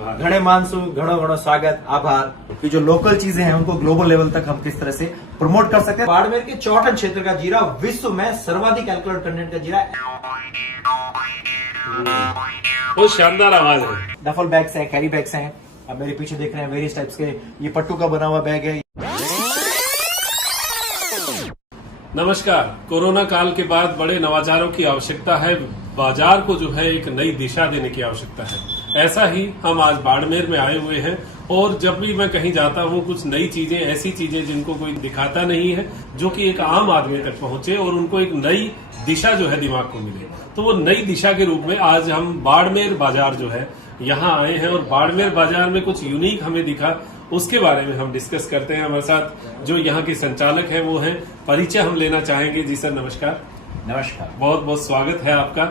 घणे मानसू घणो घणो स्वागत आभार कि जो लोकल चीजें हैं उनको ग्लोबल लेवल तक हम किस तरह से प्रमोट कर सकते हैं। बाड़मेर के चौटन क्षेत्र का जीरा विश्व में सर्वाधिक एल्कोहल कंटेंट का जीरा बहुत शानदार आवाज है। डफल बैग्स हैं, कैरी बैग्स हैं। अब मेरे पीछे देख रहे हैं वेरियस टाइप्स के, ये पट्टू का बना हुआ बैग है। नमस्कार। कोरोना काल के बाद बड़े नवाचारों की आवश्यकता है। बाजार को जो है एक नई दिशा देने की आवश्यकता है। ऐसा ही हम आज बाड़मेर में आए हुए हैं और जब भी मैं कहीं जाता हूँ कुछ नई चीजें, ऐसी चीजें जिनको कोई दिखाता नहीं है, जो कि एक आम आदमी तक पहुंचे और उनको एक नई दिशा जो है दिमाग को मिले, तो वो नई दिशा के रूप में आज हम बाड़मेर बाजार जो है यहाँ आए हैं और बाड़मेर बाजार में कुछ यूनिक हमें दिखा, उसके बारे में हम डिस्कस करते हैं। हमारे साथ जो यहाँ के संचालक हैं वो हैं, परिचय हम लेना चाहेंगे। जी सर नमस्कार। नमस्कार, बहुत बहुत स्वागत है आपका।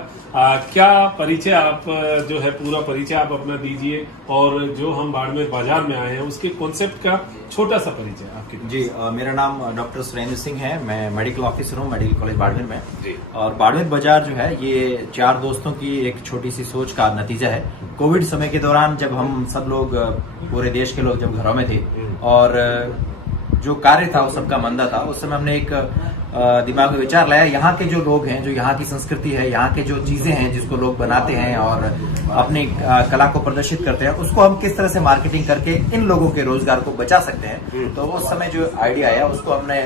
क्या परिचय आप जो है पूरा परिचय आप अपना दीजिए और जो हम बाड़मेर बाजार में आए हैं उसके कॉन्सेप्ट का छोटा सा परिचय आपके। जी मेरा नाम डॉक्टर सुरेंद्र सिंह है। मैं मेडिकल ऑफिसर हूँ मेडिकल कॉलेज बाड़मेर में। जी। और बाड़मेर बाजार जो है ये चार दोस्तों की एक छोटी सी सोच का नतीजा है। कोविड समय के दौरान जब हम सब लोग, पूरे देश के लोग जब घरों में थे और जो कार्य था वो सबका मंदा था, उस समय हमने एक दिमाग में विचार लाया, यहाँ के जो लोग हैं, जो यहाँ की संस्कृति है, यहाँ के जो चीजें हैं जिसको लोग बनाते हैं और अपनी कला को प्रदर्शित करते हैं, उसको हम किस तरह से मार्केटिंग करके इन लोगों के रोजगार को बचा सकते हैं। तो उस समय जो आइडिया आया उसको हमने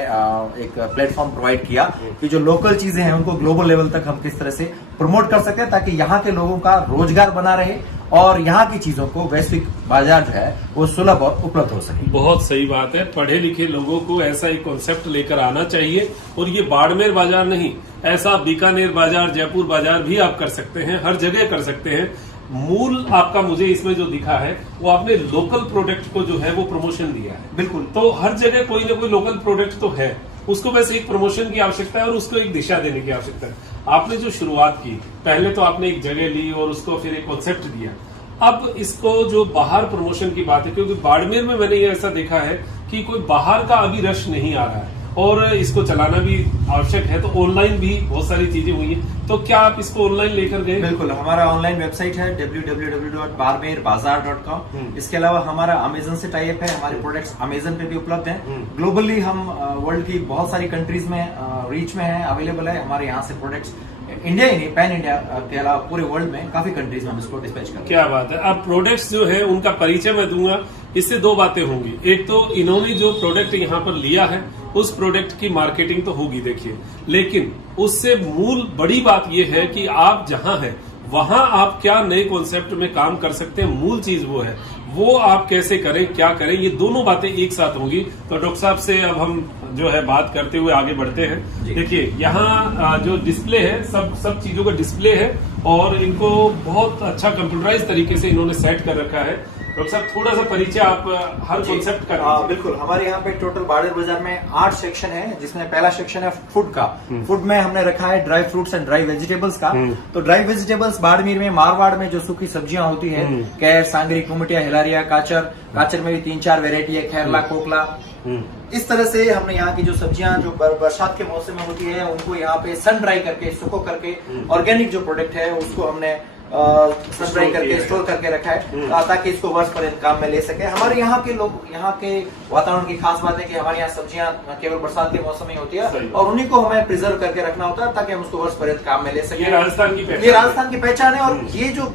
एक प्लेटफॉर्म प्रोवाइड किया कि जो लोकल चीजें हैं उनको ग्लोबल लेवल तक हम किस तरह से प्रमोट कर सकते हैं, ताकि यहाँ के लोगों का रोजगार बना रहे और यहाँ की चीजों को वैश्विक बाजार जो है वो सुलभ और उपलब्ध हो सके। बहुत सही बात है। पढ़े लिखे लोगों को ऐसा एक कॉन्सेप्ट लेकर आना चाहिए और ये बाड़मेर बाजार नहीं, ऐसा बीकानेर बाजार, जयपुर बाजार भी आप कर सकते हैं, हर जगह कर सकते हैं। मूल आपका मुझे इसमें जो दिखा है वो आपने लोकल प्रोडक्ट को जो है वो प्रमोशन दिया है। बिल्कुल। तो हर जगह कोई ना कोई लोकल प्रोडक्ट तो है, उसको बस एक प्रमोशन की आवश्यकता है और उसको एक दिशा देने की आवश्यकता है। आपने जो शुरुआत की, पहले तो आपने एक जगह ली और उसको फिर एक कॉन्सेप्ट दिया। अब इसको जो बाहर प्रमोशन की बात है, क्योंकि बाड़मेर में मैंने ये ऐसा देखा है कि कोई बाहर का अभी रश नहीं आ रहा है और इसको चलाना भी आवश्यक है, तो ऑनलाइन भी बहुत सारी चीजें हुई हैं। तो क्या आप इसको ऑनलाइन लेकर गए? बिल्कुल, हमारा ऑनलाइन वेबसाइट है www.barmerbazaar.com। इसके अलावा हमारा अमेजन से टाई अप है, हमारे प्रोडक्ट्स अमेजन पे भी उपलब्ध हैं। ग्लोबली हम वर्ल्ड की बहुत सारी कंट्रीज में रीच में है, अवेलेबल है। हमारे यहाँ से प्रोडक्ट्स इंडिया ही नहीं, पैन इंडिया के अलावा पूरे वर्ल्ड में काफी कंट्रीज में हम इसको डिस्पैच करते हैं। क्या बात है। अब प्रोडक्ट्स जो है उनका परिचय मैं दूंगा। इससे दो बातें होंगी। एक तो इन्होंने जो प्रोडक्ट यहाँ पर लिया है उस प्रोडक्ट की मार्केटिंग तो होगी, देखिए, लेकिन उससे मूल बड़ी बात यह है कि आप जहां हैं वहां आप क्या नए कॉन्सेप्ट में काम कर सकते हैं। मूल चीज वो है, वो आप कैसे करें, क्या करें, ये दोनों बातें एक साथ होंगी। तो डॉक्टर साहब से अब हम जो है बात करते हुए आगे बढ़ते हैं। देखिए यहाँ जो डिस्प्ले है, सब चीजों का डिस्प्ले है और इनको बहुत अच्छा कंप्यूटराइज तरीके से इन्होंने सेट कर रखा है। डॉक्टर साहब थोड़ा सा परिचय आप हर कॉन्सेप्ट का। बिल्कुल, हमारे यहाँ पे टोटल बाड़मेर बाजार में 8 सेक्शन है, जिसमें पहला सेक्शन है फूड का। फूड में हमने रखा है dry fruits and dry vegetables का। तो ड्राई वेजिटेबल्स बाड़मेर में, मारवाड़ में जो सूखी सब्जियां होती है, कैर, सांगरी, कुमटिया, हिलारिया, काचर में भी 3-4 वेरायटी है, खैरला, कोकला। इस तरह से हमने यहाँ की जो सब्जियां जो बरसात के मौसम में होती है उनको यहाँ पे सन ड्राई करके, सुखो करके, ऑर्गेनिक जो प्रोडक्ट है उसको हमने सन ड्राई करके स्टोर करके रखा है, ताकि इसको वर्ष पर काम में ले सके। हमारे यहाँ के लोग, यहाँ के वातावरण की खास बात है कि हमारे यहाँ सब्जियां केवल बरसात के मौसम में होती है और उन्हीं को हमें प्रिजर्व करके रखना होता है ताकि हम उसको वर्ष पर्यंत काम में ले सके। ये राजस्थान की पहचान है। और ये जो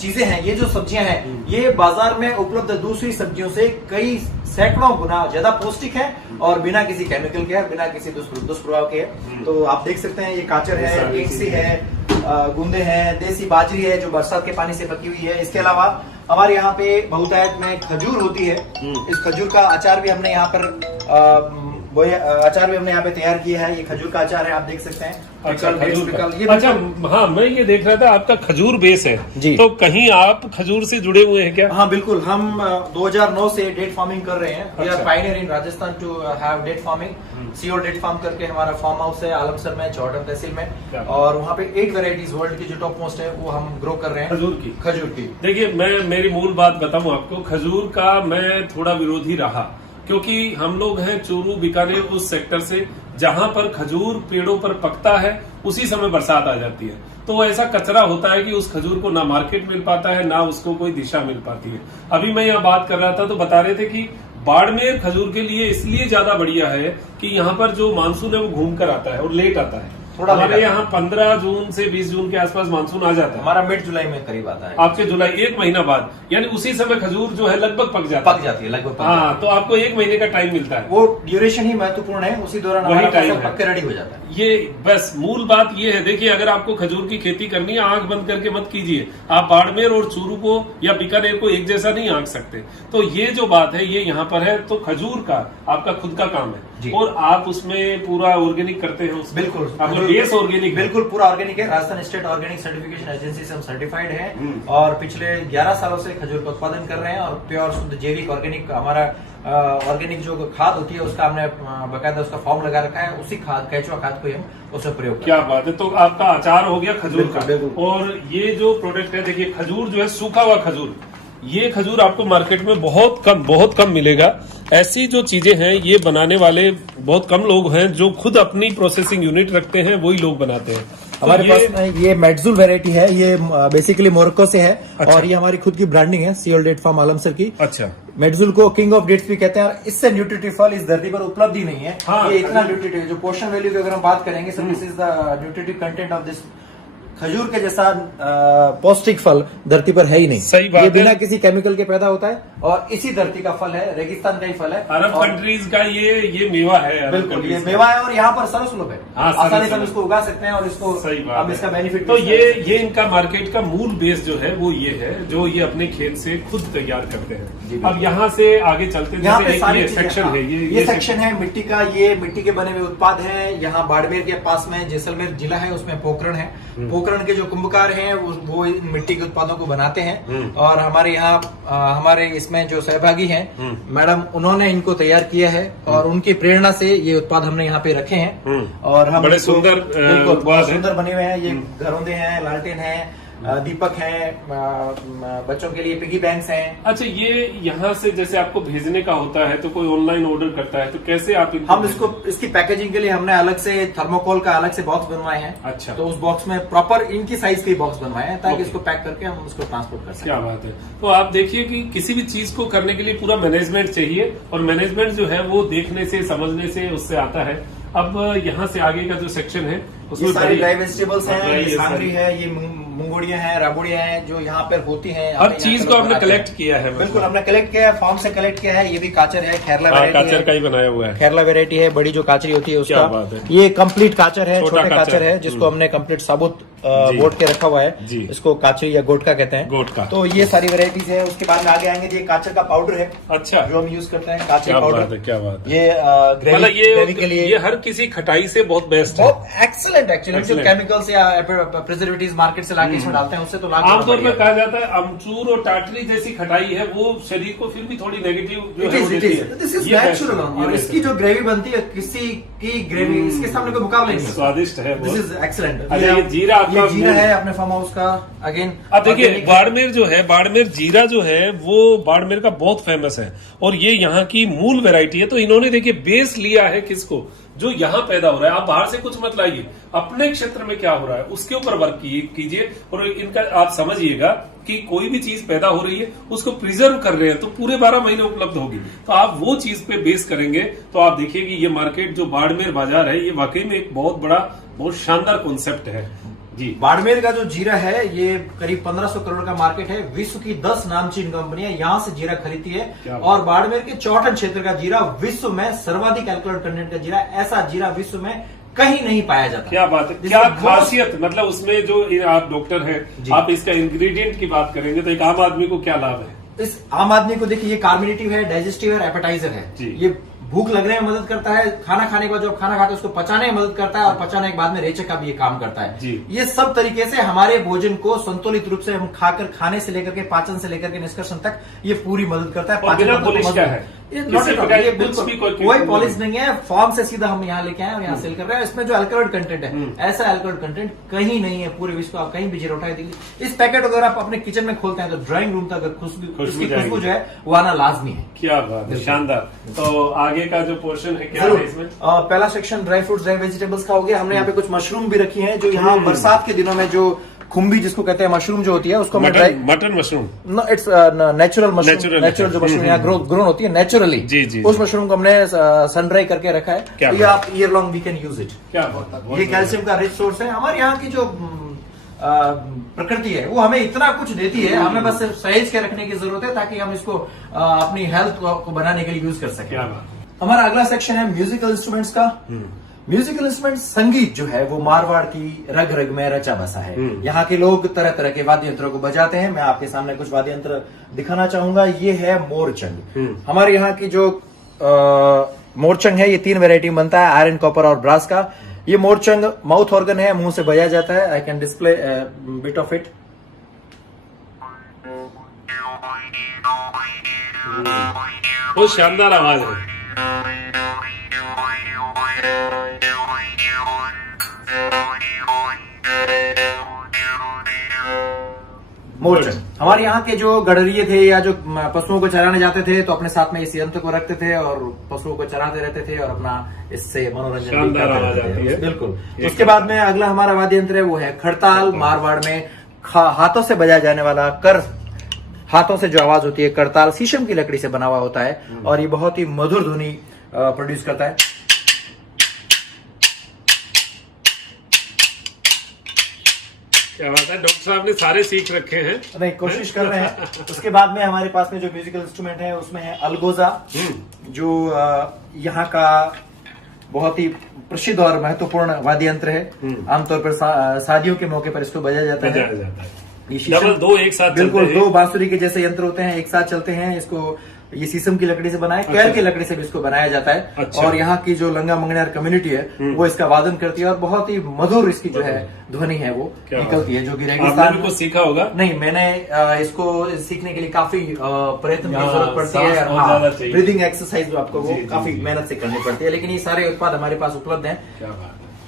चीजें हैं, ये जो सब्जियां हैं, ये बाजार में उपलब्ध दूसरी सब्जियों से कई सैकड़ों गुना ज्यादा पौष्टिक है और बिना किसी केमिकल के है, बिना किसी दुष्प्रभाव के है। तो आप देख सकते हैं ये काचर है, एकसी है, गुंदे हैं, देसी बाजरी है जो बरसात के पानी से पकी हुई है। इसके अलावा हमारे यहाँ पे बहुतायत में खजूर होती है। इस खजूर का अचार भी हमने यहाँ पर अचार भी हमने यहाँ पे तैयार किया है। ये खजूर का अचार है, आप देख सकते हैं। अच्छा, अच्छा, हाँ, मैं ये देख रहा था आपका खजूर बेस है जी। तो कहीं आप खजूर से जुड़े हुए हैं क्या? हाँ बिल्कुल, हम 2009 से डेट फार्मिंग कर रहे हैं। We are pioneer in Rajasthan to have date farming. CO date farm करके हमारा फार्म हाउस है आलमसर में, चौटन तहसील में, और वहाँ पे 8 वेराइटीज वर्ल्ड की जो टॉप मोस्ट है वो हम ग्रो कर रहे हैं खजूर की। देखिए, मैं मेरी मूल बात बताऊं आपको, खजूर का मैं थोड़ा विरोधी रहा, क्योंकि हम लोग हैं चूरू, बीकानेर, उस सेक्टर से जहां पर खजूर पेड़ों पर पकता है उसी समय बरसात आ जाती है। तो ऐसा कचरा होता है कि उस खजूर को ना मार्केट मिल पाता है, ना उसको कोई दिशा मिल पाती है। अभी मैं यहाँ बात कर रहा था तो बता रहे थे कि बाड़मेर खजूर के लिए इसलिए ज्यादा बढ़िया है कि यहाँ पर जो मानसून है वो घूम कर आता है और लेट आता है। थोड़ा हमारे यहाँ 15 जून से 20 जून के आसपास मानसून आ जाता है, हमारा मिड जुलाई में करीब आता है। आपके जुलाई 1 महीना बाद, यानी उसी समय खजूर जो है लगभग पक जाती है लगभग। हाँ, तो आपको 1 महीने का टाइम मिलता है। वो ड्यूरेशन ही महत्वपूर्ण है, उसी दौरान हमारा फसल पक के रेडी हो जाता है। ये बस मूल बात ये है। देखिए, अगर आपको खजूर की खेती करनी है, आंख बंद करके मत कीजिए। आप बाड़मेर और चूरू को या बीकानेर को एक जैसा नहीं आंक सकते। तो ये जो बात है ये यहाँ पर है। तो खजूर का आपका खुद का काम है और आप उसमें पूरा ऑर्गेनिक करते हैं। बिल्कुल, आपका बेस ऑर्गेनिक, बिल्कुल पूरा ऑर्गेनिक है। Rajasthan state organic certification agency से हम सर्टिफाइड है और पिछले 11 सालों से खजूर का उत्पादन कर रहे हैं। और प्योर शुद्ध जैविक ऑर्गेनिक हमारा ऑर्गेनिक जो खाद होती है उसका हमने बकायदा उसका फॉर्म लगा रखा है। उसी खाद, केचुआ खाद को हम उसमें प्रयोग। क्या बात है। तो आपका अचार हो गया खजूर का। और ये जो प्रोडक्ट है, देखिए खजूर जो है सूखा हुआ खजूर, ये खजूर आपको मार्केट में बहुत कम मिलेगा। ऐसी जो चीजें हैं ये बनाने वाले बहुत कम लोग हैं जो खुद अपनी प्रोसेसिंग यूनिट रखते हैं, वही लोग बनाते हैं। हमारे पास ये मेडजुल वेरायटी है, ये बेसिकली मोरक्को से है। अच्छा। और ये हमारी खुद की ब्रांडिंग है, सीओल डेट फार्म आलमसर की। अच्छा। मेडजुल को किंग ऑफ डेट्स भी कहते हैं और इससे न्यूट्रिटिव फल इस धरती पर उपलब्ध ही नहीं है। हाँ, ये इतना न्यूट्रिटिव है। जो पोषण वैल्यू की अगर हम बात करेंगे, so this is the nutritive content of this. खजूर के जैसा पौष्टिक फल धरती पर है ही नहीं। सही बात ये बिना किसी केमिकल के पैदा होता है और इसी धरती का फल है, रेगिस्तान का ही फल है। अरब कंट्रीज का ये मेवा है। बिल्कुल, ये मेवा है और यहाँ पर सर्वसुलभ है। हाँ, आसानी से हम इसको उगा सकते हैं और इसको सही बात हम इसका बेनिफिट। तो ये इनका मार्केट का मूल बेस जो है वो ये है, जो ये अपने खेत से खुद तैयार करते हैं। अब यहाँ से आगे चलते हैं। यहाँ पे सारी सेक्शन है, ये सेक्शन है मिट्टी का। ये मिट्टी के बने हुए उत्पाद है। यहाँ बाड़मेर के पास में जैसलमेर जिला है, उसमें पोखरण है। पोखरण के जो कुंभकार हैं वो इन मिट्टी के उत्पादों को बनाते हैं। और हमारे यहाँ हमारे इसमें जो सहभागी हैं मैडम, उन्होंने इनको तैयार किया है और उनकी प्रेरणा से ये उत्पाद हमने यहाँ पे रखे हैं। और हम बड़े सुंदर बने हुए हैं। ये घरौंदे हैं, लालटेन है, दीपक है, बच्चों के लिए पिगी बैंक्स हैं। अच्छा, ये यहाँ से जैसे आपको भेजने का होता है तो कोई ऑनलाइन ऑर्डर करता है तो कैसे आप हम इसकी पैकेजिंग के लिए हमने अलग से थर्मोकोल का अलग से बॉक्स बनवाए हैं। अच्छा। तो उस बॉक्स में प्रॉपर इनकी साइज के बॉक्स बनवाए हैं ताकि इसको पैक करके हम उसको ट्रांसपोर्ट कर सकें। क्या बात है। तो आप देखिए कि किसी भी चीज को करने के लिए पूरा मैनेजमेंट चाहिए और मैनेजमेंट जो है वो देखने से, समझने से उससे आता है। अब यहाँ से आगे का जो सेक्शन है उसमें सारी ड्राई वेजिटेबल्स हैं, ये सांगरी है, ये मूंगोड़ियां हैं, राबोड़ियां हैं जो यहाँ पर होती हैं। हर चीज को हमने कलेक्ट किया है। बिल्कुल, हमने कलेक्ट किया है, फार्म से कलेक्ट किया है। ये भी काचर है, खेरला वेरायटी है। काचर का ही बनाया हुआ है। खेरला वेरायटी है, बड़ी जो काचरी होती है उसका। ये कंप्लीट काचर है, छोटे काचर है जिसको हमने कंप्लीट साबुत गोट के रखा हुआ है। इसको काचरी या गोटका कहते हैं। गोटका। तो ये सारी वेरायटीज है। उसके बाद में आगे आएंगे, ये काचर का पाउडर है। अच्छा। जो हम यूज करते हैं, काचरी पाउडर। क्या बात है। ये ग्रेवी के लिए ये हर किसी खटाई से बहुत बेस्ट है, बहुत एक्सीलेंट। एक्चुअली जो केमिकल्स या प्रिजर्वेटिव्स मार्केट से लाके इसमें डालते हैं उससे तो आमतौर पर कहा जाता है अमचूर और टाटरी जैसी खटाई है वो शरीर को फिर भी थोड़ी नेगेटिव दिस इज नेचुरल। और इसकी जो ग्रेवी बनती है, किसी की ग्रेवी इसके सामने कोई मुकाबला नहीं है। स्वादिष्ट है, दिस इज एक्सीलेंट। ये जीरा है अपने फार्म हाउस का। अगेन अब देखिए, बाड़मेर जो है, बाड़मेर जीरा जो है वो बाड़मेर का बहुत फेमस है और ये यहाँ की मूल वैरायटी है। तो इन्होंने देखिए बेस लिया है किसको, जो यहाँ पैदा हो रहा है। आप बाहर से कुछ मत लाइए, अपने क्षेत्र में क्या हो रहा है उसके ऊपर वर्क कीजिए। और इनका आप समझिएगा कि कोई भी चीज पैदा हो रही है उसको प्रिजर्व कर रहे हैं तो पूरे 12 महीने उपलब्ध होगी। तो आप वो चीज पे बेस करेंगे तो आप देखिए कि ये मार्केट जो बाड़मेर बाजार है ये वाकई में एक बहुत बड़ा, बहुत शानदार कॉन्सेप्ट है जी। बाड़मेर का जो जीरा है ये करीब 1500 करोड़ का मार्केट है। विश्व की 10 नामचीन कंपनियां यहाँ से जीरा खरीदती है और बाड़मेर के चौटन क्षेत्र का जीरा विश्व में सर्वाधिक एल्कोहल कंटेंट का जीरा, ऐसा जीरा विश्व में कहीं नहीं पाया जाता। क्या बात है, क्या खासियत। मतलब उसमें जो आप डॉक्टर हैं, आप इसका इंग्रेडिएंट की बात करेंगे तो एक आम आदमी को क्या लाभ है। इस आम आदमी को देखिए, ये कार्बोनेटिव है, डाइजेस्टिव है, एपेटाइजर है। ये भूख लगने में मदद करता है, खाना खाने के बाद जो खाना खाते हैं उसको पचाने में मदद करता है और पचाने के बाद में रेचक का भी ये काम करता है। ये सब तरीके से हमारे भोजन को संतुलित रूप से हम खाकर, खाने से लेकर के पाचन से लेकर के निष्कर्षण तक ये पूरी मदद करता है। बिना पॉलिश का है, ये किसी प्रकार की कुछ भी कोई पॉलिश नहीं है, फॉर्म से सीधा हम यहाँ लेके आए और यहाँ सेल कर रहे हैं। इसमें जो अल्कोहल कंटेंट है, ऐसा अल्कोहल कंटेंट कहीं नहीं है पूरे विश्व, आप कहीं भी जीरो उठाए दीजिए। इस पैकेट अगर आप अपने किचन में खोलते हैं तो ड्राइंग रूम तक खुशबू जो है वो आना लाजमी है। क्या बात है, शानदार। तो आगे का जो पोर्शन है क्या है इसमें? पहला section dry fruit dry vegetables का हो गया। हमने यहाँ पे कुछ मशरूम भी रखी है, जो यहाँ बरसात के दिनों में जो खुम्बी जिसको कहते हैं मशरूम जो होती है उसको mutton mushroom, no it's natural mushroom, natural जो मशरूम यहाँ ग्रोन होती है नेचुरली, जी उस मशरूम को हमने सन ड्राई करके रखा है। ये आप year long we can use it. क्या बात, ये कैल्शियम का रिच सोर्स है। हमारे यहाँ की जो प्रकृति है वो हमें इतना कुछ देती है, हमें बस सहेज के रखने की जरूरत है ताकि हम इसको अपनी हेल्थ को बनाने के लिए यूज कर सकें। हमारा अगला सेक्शन है म्यूजिकल इंस्ट्रूमेंट्स का। म्यूजिकल इंस्ट्रूमेंट, संगीत जो है वो मारवाड़ की रग रग में रचा बसा है। यहाँ के लोग तरह तरह के वाद्य यंत्रों को बजाते हैं। मैं आपके सामने कुछ वाद्य यंत्र दिखाना चाहूंगा। ये है मोरचंग। हमारे यहाँ की जो मोरचंग है ये 3 वेरायटी बनता है, आयरन, कॉपर और ब्रास का। ये मोरचंग माउथ ऑर्गन है, मुंह से बजाया जाता है। I can display bit of it. बहुत शानदार आवाज है। मोरचंग हमारे यहाँ के जो गडरिये थे या जो पशुओं को चराने जाते थे तो अपने साथ में इस यंत्र को रखते थे और पशुओं को चराते रहते थे और अपना इससे मनोरंजन भी करते रहते थे। बिल्कुल। उसके बाद में अगला हमारा वाद्य यंत्र है वो है खड़ताल। मारवाड़ में हाथों से बजाया जाने वाला हाथों से जो आवाज होती है करताल शीशम की लकड़ी से बना हुआ होता है और ये बहुत ही मधुर ध्वनि प्रोड्यूस करता है। क्या बात है, डॉक्टर साहब ने सारे सीख रखे हैं। नहीं, कोशिश कर रहे हैं। उसके बाद में हमारे पास में जो म्यूजिकल इंस्ट्रूमेंट है उसमें है अलगोजा, जो यहाँ का बहुत ही प्रसिद्ध और महत्वपूर्ण वाद्य यंत्र है। आमतौर पर शादियों के मौके पर इसको बजाया जाता है। डबल 2 एक साथ, बिल्कुल 2 बांसुरी के जैसे यंत्र होते हैं, एक साथ चलते हैं। इसको ये शीशम की लकड़ी से बनाया, कैर की लकड़ी से भी इसको बनाया जाता है। अच्छा। और यहाँ की जो लंगा मंगनियार कम्युनिटी है वो इसका वादन करती है और बहुत ही मधुर इसकी जो है ध्वनि है वो निकलती है, जो कि रेगिस्तान को सीखा होगा। नहीं, मैंने इसको सीखने के लिए काफी प्रयत्न की जरूरत पड़ती है। ब्रीदिंग एक्सरसाइज आपको वो काफी मेहनत से करनी पड़ती है, लेकिन ये सारे उत्पाद हमारे पास उपलब्ध है।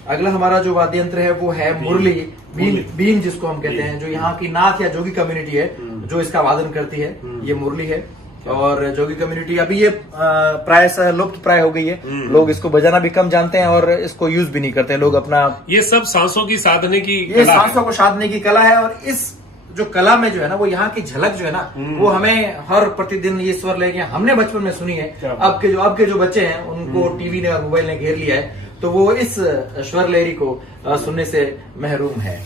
अगला हमारा जो वाद्य यंत्र है वो है मुरली, बीन जिसको हम कहते हैं, जो यहाँ की नाथ या जोगी कम्युनिटी है जो इसका वादन करती है, ये मुरली है। और जोगी कम्युनिटी अभी ये प्रायः लुप्त प्राय हो गई है। लोग इसको बजाना भी कम जानते हैं और इसको यूज भी नहीं करते हैं लोग अपना। ये सब सांसों की साधने की ये सांसों को साधने की कला है और इस जो कला में जो है ना वो यहाँ की झलक जो है ना वो हमें हर प्रतिदिन ये स्वर लेके हमने बचपन में सुनी है। अब के जो बच्चे हैं उनको टीवी ने और मोबाइल ने घेर लिया है तो वो इस स्वर लहरी को सुनने से महरूम है।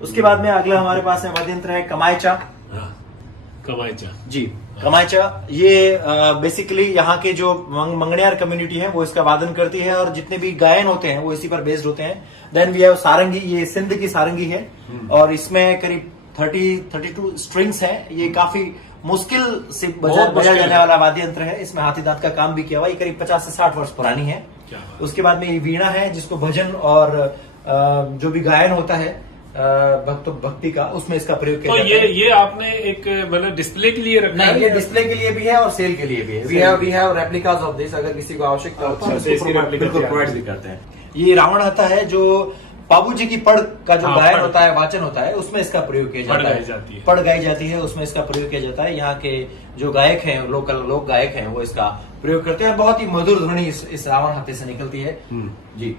उसके बाद में अगला हमारे पास है वाद्य यंत्र है कमायचा। कमायचा जी, कमायचा ये बेसिकली यहाँ के जो मंगनियार कम्युनिटी है वो इसका वादन करती है और जितने भी गायन होते हैं वो इसी पर बेस्ड होते हैं। देन वी हैव सारंगी, ये सिंध की सारंगी है और इसमें करीब 32 स्ट्रिंग्स है। ये काफी मुश्किल से बजाया जाने वाला वाद्य यंत्र है। इसमें हाथी दांत का काम भी किया हुआ। ये करीब 50 से 60 वर्ष पुरानी है। उसके बाद में ये वीणा है जिसको भजन और जो भी गायन होता है भक्ति का उसमें इसका प्रयोग किया जाता है। ये आपने एक मतलब डिस्प्ले के लिए रखा है? ये डिस्प्ले के लिए भी है और सेल के लिए भी है। We have replicas of this, अगर किसी को आवश्यकता हो तो बिल्कुल प्रोवाइड भी करते हैं। ये रावण आता है जो बाबू जी की पढ़ का जो गायन होता है, वाचन होता है, उसमें इसका प्रयोग किया जाता है। पढ़ गाई जाती है, उसमें इसका प्रयोग किया जाता है। यहाँ के जो गायक हैं, लोकल लोक गायक हैं, वो इसका प्रयोग करते हैं। बहुत ही मधुर ध्वनि इस रावण हाथे से निकलती है। जी,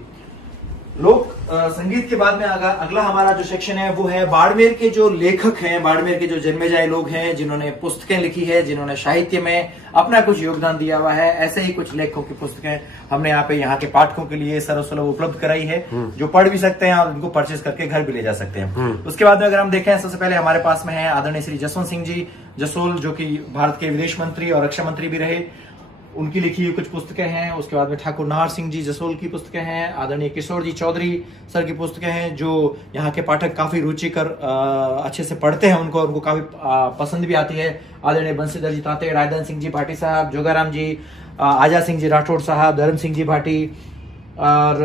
लोक संगीत के बाद में अगला हमारा जो सेक्शन है वो है बाड़मेर के जो लेखक हैं, बाड़मेर के जो जन्मेजाए लोग हैं जिन्होंने पुस्तकें लिखी है, जिन्होंने साहित्य में अपना कुछ योगदान दिया हुआ है। ऐसे ही कुछ लेखकों की पुस्तकें हमने यहाँ पे यहाँ के पाठकों के लिए सर्वसुलभ उपलब्ध कराई है, जो पढ़ भी सकते हैं और उनको परचेज करके घर भी ले जा सकते हैं। उसके बाद में अगर हम देखें, सबसे पहले हमारे पास में है आदरणीय श्री जसवंत सिंह जी जसोल, जो कि भारत के विदेश मंत्री और रक्षा मंत्री भी रहे। उनकी लिखी हुई कुछ पुस्तकें हैं। उसके बाद में ठाकुर नाहर सिंह जी जसोल की पुस्तकें हैं। आदरणीय किशोर जी चौधरी सर की पुस्तकें हैं, जो यहाँ के पाठक काफी रुचिकर अच्छे से पढ़ते हैं, उनको काफी पसंद भी आती है। आदरणीय बंशीधर जी ताते, रायधन सिंह जी भाटी साहब, जोगाराम जी, आजा सिंह जी राठौड़ साहब, धर्म सिंह जी भाटी और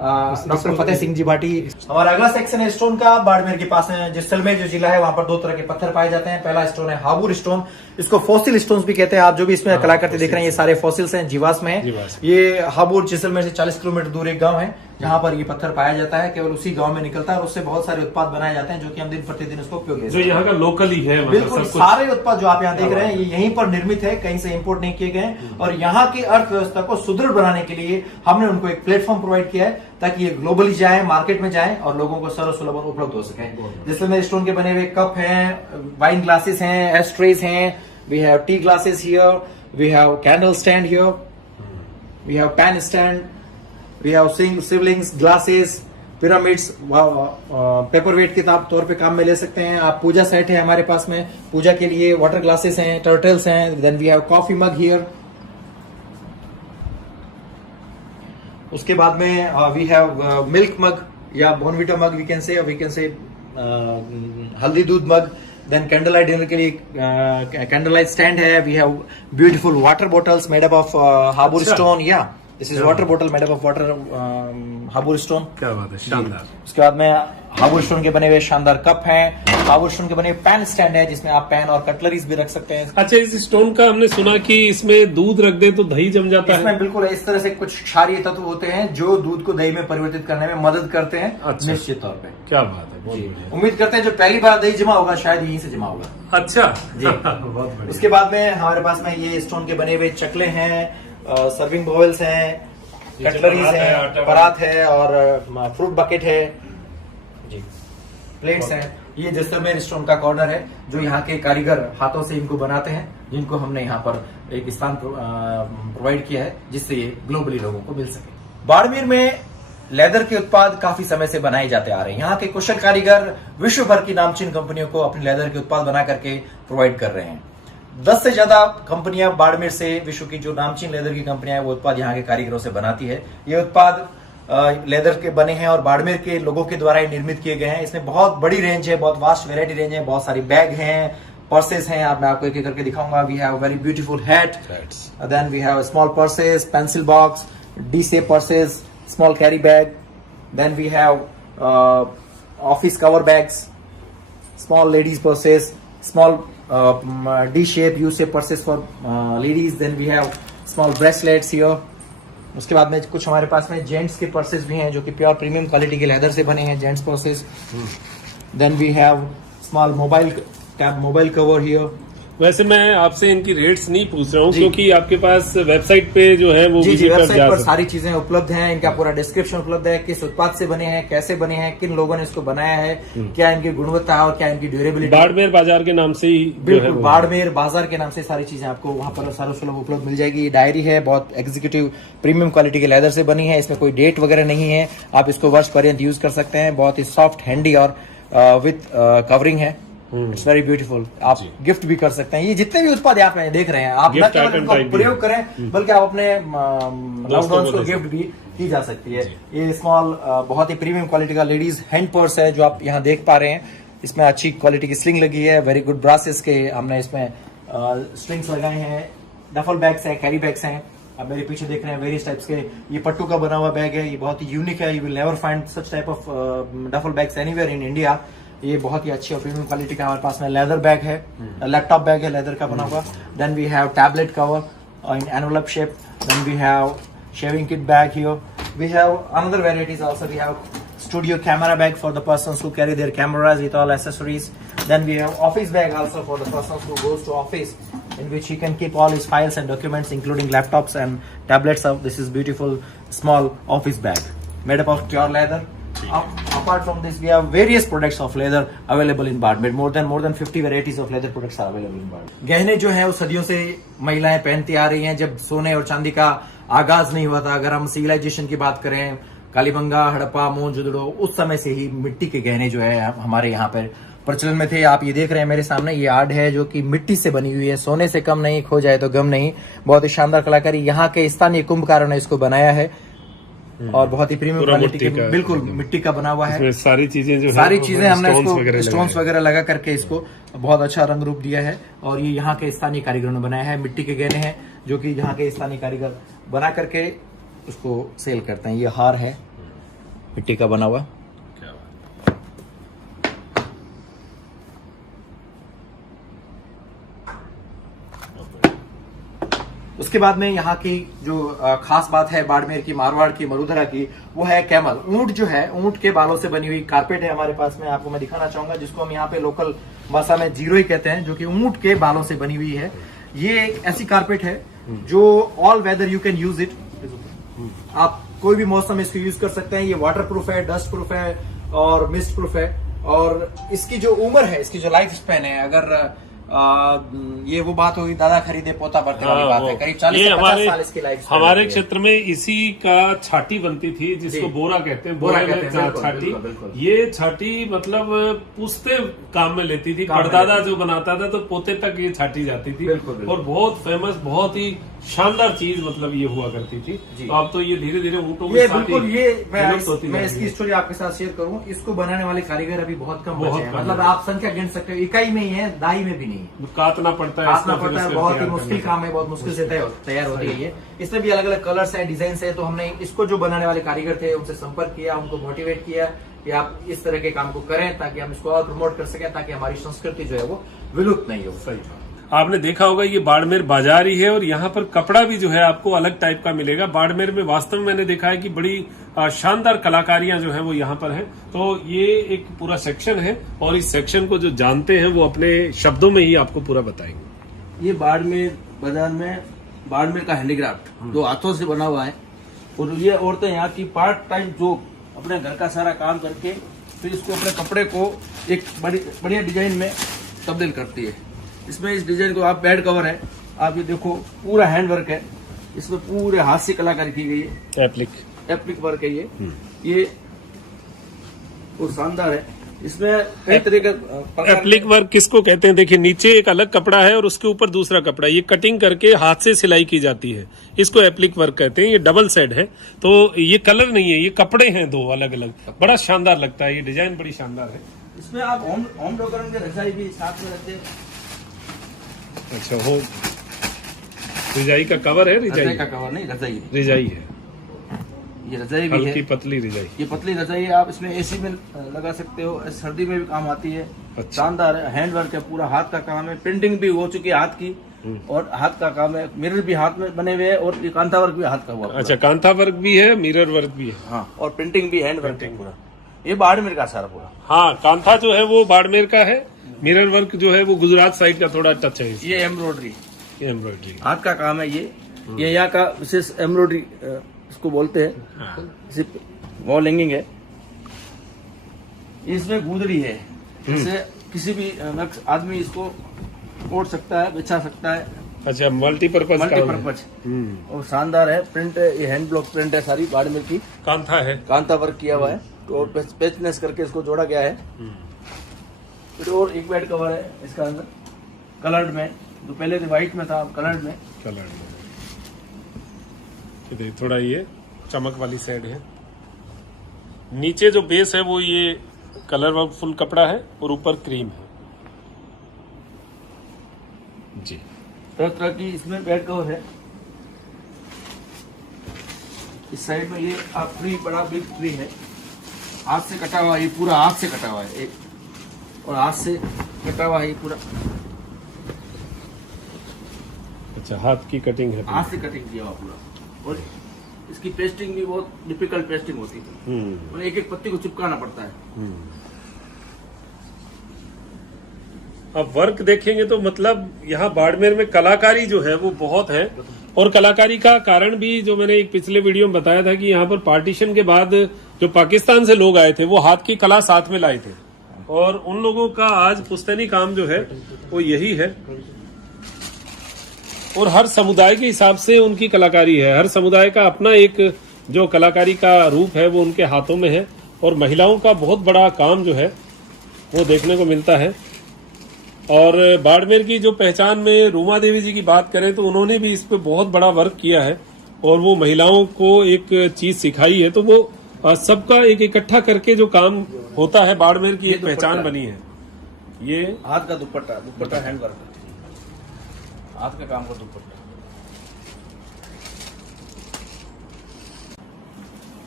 डॉक्टर फतेह सिंह जी भाटी। हमारा अगला सेक्शन है स्टोन का। बाड़मेर के पास है जैसलमेर जो जिला है, वहां पर 2 तरह के पत्थर पाए जाते हैं। पहला स्टोन है हाबुर स्टोन, इसको फॉसिल स्टोन्स भी कहते हैं। आप जो भी इसमें कलाकृति देख रहे हैं ये सारे फॉसिल्स हैं, जीवाश्म है। ये हाबुर जैसलमेर से 40 किलोमीटर दूर एक गाँव है जहां पर ये पत्थर पाया जाता है। केवल उसी गांव में निकलता है और उससे बहुत सारे उत्पाद बनाए जाते हैं जो कि हम दिन प्रतिदिन उसको उपयोग जो यहाँ का लोकल ही है। बिल्कुल सारे उत्पाद जो आप यहाँ देख रहे हैं ये यहीं पर निर्मित है, कहीं से इंपोर्ट नहीं किए गए हैं। और यहाँ की अर्थव्यवस्था को सुदृढ़ बनाने के लिए हमने उनको एक प्लेटफॉर्म प्रोवाइड किया है ताकि ये ग्लोबली जाए, मार्केट में जाए और लोगों को सर्वसुलभ और उपलब्ध हो सके। जैसलमेर स्टोन के बने हुए कप हैं, वाइन ग्लासेस हैं, एस्ट्रेज हैं, we have tea glasses here, we have candle stand here, we have pen stand, we have Shivlings, glasses, pyramids, paperweight के तौर पे काम में ले सकते हैं आप। पूजा सेट है हमारे पास में, पूजा के लिए वाटर ग्लासेस हैं, टर्टल्स हैं। Then we have coffee mug here. उसके बाद में वी हैव मिल्क मग या बोर्नविटा मग वी कैन से हल्दी दूध mug. Then candle light dinner के लिए कैंडल लाइट स्टैंड है। We have beautiful water bottles made up of Habur stone. या this is water bottle made up of water Habur stone. क्या बात है, शानदार। उसके बाद में हाबुर स्टोन के बने हुए शानदार कप हैं। हाबुर स्टोन के बने हुए पैन स्टैंड है जिसमें आप पैन और कटलरीज भी रख सकते हैं। अच्छा, इस स्टोन का हमने सुना कि इसमें दूध रख दे तो दही जम जाता है। इसमें बिल्कुल इस तरह से कुछ क्षारीय तत्व होते हैं जो दूध को दही में परिवर्तित करने में मदद करते हैं। अच्छा। निश्चित तौर पे। क्या बात है, बहुत बढ़िया। उम्मीद करते हैं जो पहली बार दही जमा होगा शायद यहीं से जमा होगा। अच्छा जी बहुत बढ़िया। उसके बाद में हमारे पास में ये स्टोन के बने हुए चकले हैं, सर्विंग बाउल्स हैं, कटलरीज है, परात है और फ्रूट बकेट है जी, प्लेट्स हैं। ये जैसलमेर स्टोन का कॉर्नर है जो यहाँ के कारीगर हाथों से इनको बनाते हैं, जिनको हमने यहाँ पर एक स्थान प्रोवाइड किया है जिससे ये ग्लोबली लोगों को मिल सके। बाड़मेर में लेदर के उत्पाद काफी समय से बनाए जाते आ रहे हैं। यहाँ के कुशल कारीगर विश्व भर की नामचीन कंपनियों को अपने लेदर के उत्पाद बना करके प्रोवाइड कर रहे हैं। 10 से ज्यादा कंपनियां बाड़मेर से, विश्व की जो नामचीन लेदर की कंपनियां हैं वो उत्पाद यहाँ के कारीगरों से बनाती है। ये उत्पाद लेदर के बने हैं और बाड़मेर के लोगों के द्वारा ही निर्मित किए गए हैं। इसमें बहुत बड़ी रेंज है, बहुत वास्ट वेरायटी रेंज है, बहुत सारी बैग हैं, पर्सेस हैं। आप मैं आपको एक एक करके दिखाऊंगा। We have very beautiful hat, then we have small purses, pencil box, D shape purses, small carry bag, then we have office cover bags, small ladies purses, small D shape, U shape purses for ladies. Then we have small bracelets here. उसके बाद में कुछ हमारे पास में gents के purses भी हैं जो कि प्योर प्रीमियम क्वालिटी के लेदर से बने हैं, gents purses. Then we have small mobile cover here. वैसे मैं आपसे इनकी रेट्स नहीं पूछ रहा हूँ क्योंकि आपके पास वेबसाइट पे जो है वो जी वेबसाइट पर सारी चीजें उपलब्ध हैं। इनका पूरा डिस्क्रिप्शन उपलब्ध है, किस उत्पाद से बने हैं, कैसे बने हैं, किन लोगों ने इसको बनाया है, क्या इनकी गुणवत्ता है और क्या इनकी ड्यूरेबिलिटी। बाड़मेर बाजार के नाम से ही बिल्कुल, बाड़मेर बाजार के नाम से सारी चीजें आपको वहां पर सर्वसुलभ उपलब्ध मिल जाएगी। ये डायरी है, बहुत एग्जीक्यूटिव प्रीमियम क्वालिटी के लेदर से बनी है। इसमें कोई डेट वगैरह नहीं है, आप इसको वर्ष पर्यंत यूज कर सकते हैं। बहुत ही सॉफ्ट, हैंडी और विथ कवरिंग है। It's very beautiful. आप गिफ्ट भी कर सकते हैं। ये जितने भी उत्पाद आप देख रहे हैं, आप न केवल इनको प्रयोग करें बल्कि आप अपने लव्ड वंस को गिफ्ट भी की जा सकती है। ये स्मॉल बहुत ही प्रीमियम क्वालिटी का लेडीज हैंड पर्स है जो आप यहाँ देख पा रहे हैं। इसमें अच्छी क्वालिटी की स्लिंग लगी है, वेरी गुड ब्रासेस के हमने इसमें स्ट्रिंग्स लगाए हैं। डफल बैग्स हैं, कैरी बैग्स हैं, आप मेरे पीछे देख रहे हैं वेरियस टाइप्स के। ये पट्टू का बना हुआ बैग है, ये बहुत ही यूनिक है। You will never find such type of duffel bags anywhere in India. ये बहुत ही अच्छी और प्रीमियम क्वालिटी का हमारे पास में लेदर बैग है, लैपटॉप बैग है लेदर का बना हुआ। Then we have tablet cover in envelope shape. Then we have shaving kit bag here. We have another varieties also. We have studio camera bag for the persons who carry their cameras with all accessories. Then we have office bag also for the persons who goes to office, in which he can keep all his files and documents including laptops and tablets. This is beautiful small office bag made up of pure leather. Apart from this, we have various products of leather available in Baड़मेर. More than 50 varieties of leather products are available in Baड़मेर. गहने जो है वो सदियों से महिलाएं पहनती आ रही हैं। जब सोने और चांदी का आगाज नहीं हुआ था, अगर हम सिविलाइजेशन की बात करें, कालीबंगा, हड़प्पा, मोहनजोदड़ो, उस समय से ही मिट्टी के गहने जो है हमारे यहाँ पर प्रचलन में थे। आप ये देख रहे हैं मेरे सामने, ये आर्ट है जो कि मिट्टी से बनी हुई है। सोने से कम नहीं, खो जाए तो गम नहीं। बहुत ही शानदार कलाकारी यहाँ के स्थानीय कुंभकारों ने इसको बनाया है और बहुत ही प्रीमियम क्वालिटी के बिल्कुल मिट्टी का बना हुआ है। सारी चीजें हमने इसको स्टोन्स वगैरह लगा करके इसको बहुत अच्छा रंग रूप दिया है। और ये यहाँ के स्थानीय कारीगरों ने बनाया है। मिट्टी के गहने हैं जो कि यहाँ के स्थानीय कारीगर बना करके उसको सेल करते हैं। ये हार है, मिट्टी का बना हुआ। क्या बात। उसके बाद में यहाँ की जो खास बात है बाड़मेर की, मारवाड़ की, मरुधरा की, वो है कैमल। ऊंट जो है, ऊंट के बालों से बनी हुई कारपेट है हमारे पास में, आपको मैं दिखाना चाहूंगा, जिसको हम यहाँ पे लोकल भाषा में जीरो ही कहते हैं, जो कि ऊंट के बालों से बनी हुई है। ये एक ऐसी कारपेट है जो all whether you can use it. आप कोई भी मौसम इसको यूज कर सकते हैं। ये वाटर प्रूफ है, डस्ट प्रूफ है और मिस्ट प्रूफ है। और इसकी जो उम्र है, इसकी जो लाइफ स्पैन है, अगर ये वो बात होगी दादा खरीदे पोता भरते वाली बात है, करीब 40 से 50 साल इसकी लाइफ स्पैन हमारे है। क्षेत्र में इसी का छाटी बनती थी, जिसको बोरा कहते हैं। बोरा बोरे कहते में हैं, बिल्कुल, छाटी। बिल्कुल, बिल्कुल। ये छाटी मतलब पुश्ते काम में लेती थी। काम में परदादा लेती थी। जो बनाता था तो पोते तक ये छाटी जाती थी। बिल्कुल, बिल्कुल। और बहुत फेमस, बहुत ही शानदार चीज मतलब ये हुआ करती थी। जी। तो अब तो ये धीरे धीरे ऊँटों ये में बिल्कुल, ये विलुप्त होती मैं जा इसकी रही है। स्टोरी आपके साथ शेयर करूं, इसको बनाने वाले कारीगर अभी बहुत कम बहुत बचे हैं। कम मतलब है। आप संख्या गिन सकते हो, इकाई में ही है, दाई में भी नहीं है। काटना पड़ता है, काटना इसको, फिर पड़ता है, इसको बहुत ही तैयार मुश्किल करने काम है, बहुत मुश्किल से तैयार होती है ये। इसमें भी अलग अलग कलर्स है, डिजाइन है। तो हमने इसको जो बनाने वाले कारीगर थे उनसे संपर्क किया, उनको मोटिवेट किया कि आप इस तरह के काम को करें ताकि हम इसको और प्रमोट कर सकें, ताकि हमारी संस्कृति जो है वो विलुप्त नहीं हो। सही बात। आपने देखा होगा ये बाड़मेर बाजार ही है, और यहाँ पर कपड़ा भी जो है आपको अलग टाइप का मिलेगा। बाड़मेर में वास्तव में मैंने देखा है कि बड़ी शानदार कलाकारियां जो हैं वो यहाँ पर हैं। तो ये एक पूरा सेक्शन है, और इस सेक्शन को जो जानते हैं वो अपने शब्दों में ही आपको पूरा बताएंगे। ये बाड़मेर बाजार में बाड़मेर का हैंडीक्राफ्ट जो हाथों से बना हुआ है, और ये औरतें यहाँ की पार्ट टाइम जो अपने घर का सारा काम करके फिर इसको अपने कपड़े को एक बढ़िया डिजाइन में तब्दील करती है। इसमें इस डिजाइन को आप बेड कवर है, आप ये देखो पूरा हैंड वर्क है, इसमें पूरे हाथ से कलाकारी की गई है। एप्लिक वर्क है ये और शानदार है। इसमें कई तरह के एप्लिक वर्क किसको कहते हैं? देखिए, नीचे एक अलग कपड़ा है और उसके ऊपर दूसरा कपड़ा, ये कटिंग करके हाथ से सिलाई की जाती है, इसको एप्लिक वर्क कहते हैं। ये डबल सेड है, तो ये कलर नहीं है, ये कपड़े हैं दो अलग अलग। बड़ा शानदार लगता है, ये डिजाइन बड़ी शानदार है। इसमें आप होम डेकोरेशन के रजाई भी साथ में रखते हैं। अच्छा, हो रिजाई का कवर है? रजाई का कवर नहीं, रजाई रिजाई है, ये रजाई भी है। हल्की पतली रिजाई। ये पतली रजाई है, आप इसमें एसी में लगा सकते हो, सर्दी में भी काम आती है। अच्छा। शानदार है, हैंड वर्क है, पूरा हाथ का काम है, प्रिंटिंग भी हो चुकी है हाथ की, और हाथ का काम है। मिरर भी हाथ में बने हुए हैं, और ये कांता वर्क भी हाथ का हुआ पूरा। अच्छा, कांथा वर्क भी है, मिरर वर्क भी है। हाँ, और प्रिंटिंग भी हैंड वर्क है पूरा। ये बाड़मेर का सारा पूरा। हाँ, कांथा जो है वो बाड़मेर का है, मिरर वर्क जो है वो गुजरात साइड का थोड़ा टच है। ये एम्ब्रॉयडरी, एम्ब्रॉयडरी हाथ का काम है ये यहाँ का विशेष एम्ब्रॉयडरी इसको बोलते हैं। इसी वॉल हैंगिंग है, इसमें गुदड़ी है, जैसे किसी भी आदमी इसको ओढ़ सकता है, बिछा सकता है। अच्छा, मल्टीपर्पज मल्टीपर्पज और शानदार है। प्रिंट है, ये हैंड ब्लॉक प्रिंट है सारी, बाड़मेर की कांथा है। कांता वर्क किया हुआ है, तो पेचनेस करके इसको जोड़ा गया है। फिर और एक बेड कवर है इसका अंदर कलर्ड में, जो पहले व्हाइट में था, कलर्ड में। कलर में थोड़ा ये चमक वाली साइड है। नीचे जो बेस है वो ये कलर वर्क फुल कपड़ा है, और ऊपर क्रीम है जी। तरह तरह की इसमें बेड कवर है। इस साइड में ये आप ट्री, बड़ा बिग ट्री है, हाथ से कटा हुआ है, ये पूरा हाथ से कटा हुआ है, और हाथ से कटा हुआ है ये पूरा। अच्छा, हाथ की कटिंग है। हाथ से कटिंग किया हुआ पूरा, और इसकी पेस्टिंग भी बहुत डिफिकल्ट पेस्टिंग होती है, और एक एक पत्ती को चिपकाना पड़ता है। अब वर्क देखेंगे तो मतलब यहाँ बाड़मेर में कलाकारी जो है वो बहुत है, और कलाकारी का कारण भी जो मैंने एक पिछले वीडियो में बताया था कि यहाँ पर पार्टीशन के बाद जो पाकिस्तान से लोग आए थे वो हाथ की कला साथ में लाए थे, और उन लोगों का आज पुश्तैनी काम जो है वो यही है। और हर समुदाय के हिसाब से उनकी कलाकारी है, हर समुदाय का अपना एक जो कलाकारी का रूप है वो उनके हाथों में है, और महिलाओं का बहुत बड़ा काम जो है वो देखने को मिलता है। और बाड़मेर की जो पहचान में रूमा देवी जी की बात करें तो उन्होंने भी इस पे बहुत बड़ा वर्क किया है, और वो महिलाओं को एक चीज सिखाई है, तो वो सबका एक इकट्ठा करके जो काम होता है, बाड़मेर की एक पहचान बनी है। ये हाथ का दुपट्टा हैंड वर्क, हाथ का काम का दुपट्टा।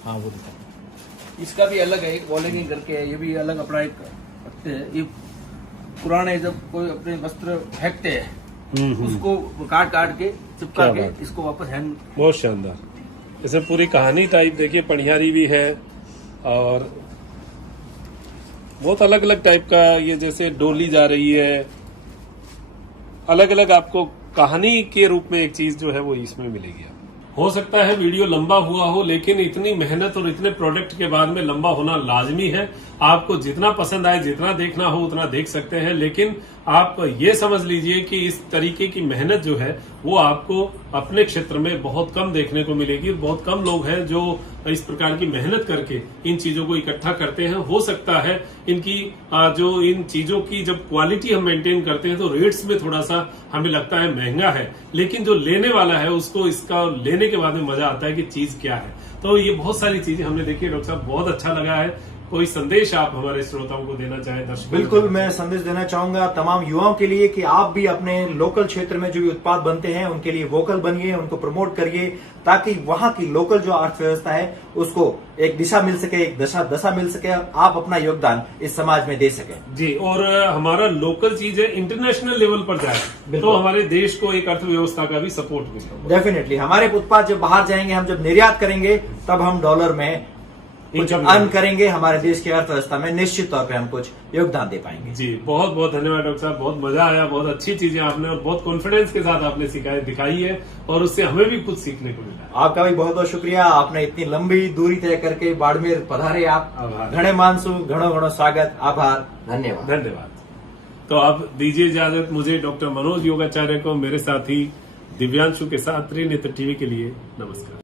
हाँ, वो दिखा। इसका भी अलग है, एक वॉलिंग करके है, ये भी अलग अपना एक रखते हैं। ये पुराने जब कोई अपने वस्त्र फेंकते हैं उसको काट काट के चिपका क्या के बात। इसको वापस हैंग। बहुत शानदार। इसमें पूरी कहानी टाइप देखिए, पनिहारी भी है और बहुत अलग अलग टाइप का, ये जैसे डोली जा रही है, अलग अलग आपको कहानी के रूप में एक चीज जो है वो इसमें मिलेगी। हो सकता है वीडियो लंबा हुआ हो, लेकिन इतनी मेहनत और इतने प्रोडक्ट के बाद में लंबा होना लाजमी है। आपको जितना पसंद आए, जितना देखना हो उतना देख सकते हैं, लेकिन आप ये समझ लीजिए कि इस तरीके की मेहनत जो है वो आपको अपने क्षेत्र में बहुत कम देखने को मिलेगी। बहुत कम लोग हैं जो इस प्रकार की मेहनत करके इन चीजों को इकट्ठा करते हैं। हो सकता है इनकी जो इन चीजों की जब क्वालिटी हम मेंटेन करते हैं तो रेट्स में थोड़ा सा हमें लगता है महंगा है, लेकिन जो लेने वाला है उसको इसका लेने के बाद में मजा आता है कि चीज क्या है। तो ये बहुत सारी चीजें हमने देखी। डॉक्टर साहब बहुत अच्छा लगा है। कोई संदेश आप हमारे श्रोताओं को देना चाहें, दर्शकों? बिल्कुल, मैं संदेश देना चाहूंगा तमाम युवाओं के लिए कि आप भी अपने लोकल क्षेत्र में जो भी उत्पाद बनते हैं उनके लिए वोकल बनिए, उनको प्रमोट करिए, ताकि वहां की लोकल जो अर्थव्यवस्था है उसको एक दिशा मिल सके, एक दशा मिल सके, आप अपना योगदान इस समाज में दे सके। जी, और हमारा लोकल चीज है इंटरनेशनल लेवल पर जाए तो हमारे देश को एक अर्थव्यवस्था का भी सपोर्ट मिलेगा। डेफिनेटली हमारे उत्पाद जब बाहर जाएंगे, हम जब निर्यात करेंगे तब हम डॉलर में कुछ अर्न करेंगे, हमारे देश की अर्थव्यवस्था में निश्चित तौर पे हम कुछ योगदान दे पाएंगे। जी, बहुत बहुत धन्यवाद डॉक्टर साहब, बहुत मजा आया। बहुत अच्छी चीजें आपने और बहुत कॉन्फिडेंस के साथ आपने दिखाई है और उससे हमें भी कुछ सीखने को मिला। आपका भी बहुत बहुत शुक्रिया, आपने इतनी लंबी दूरी तय करके बाड़मेर पधारे। आप आभार। घणे मानसू, घणो घणो स्वागत, आभार, धन्यवाद। धन्यवाद। तो अब दीजिए इजाजत मुझे, डॉक्टर मनोज योगाचार्य को, मेरे साथी दिव्यांशु के साथ त्रिनेत्र टीवी के लिए नमस्कार।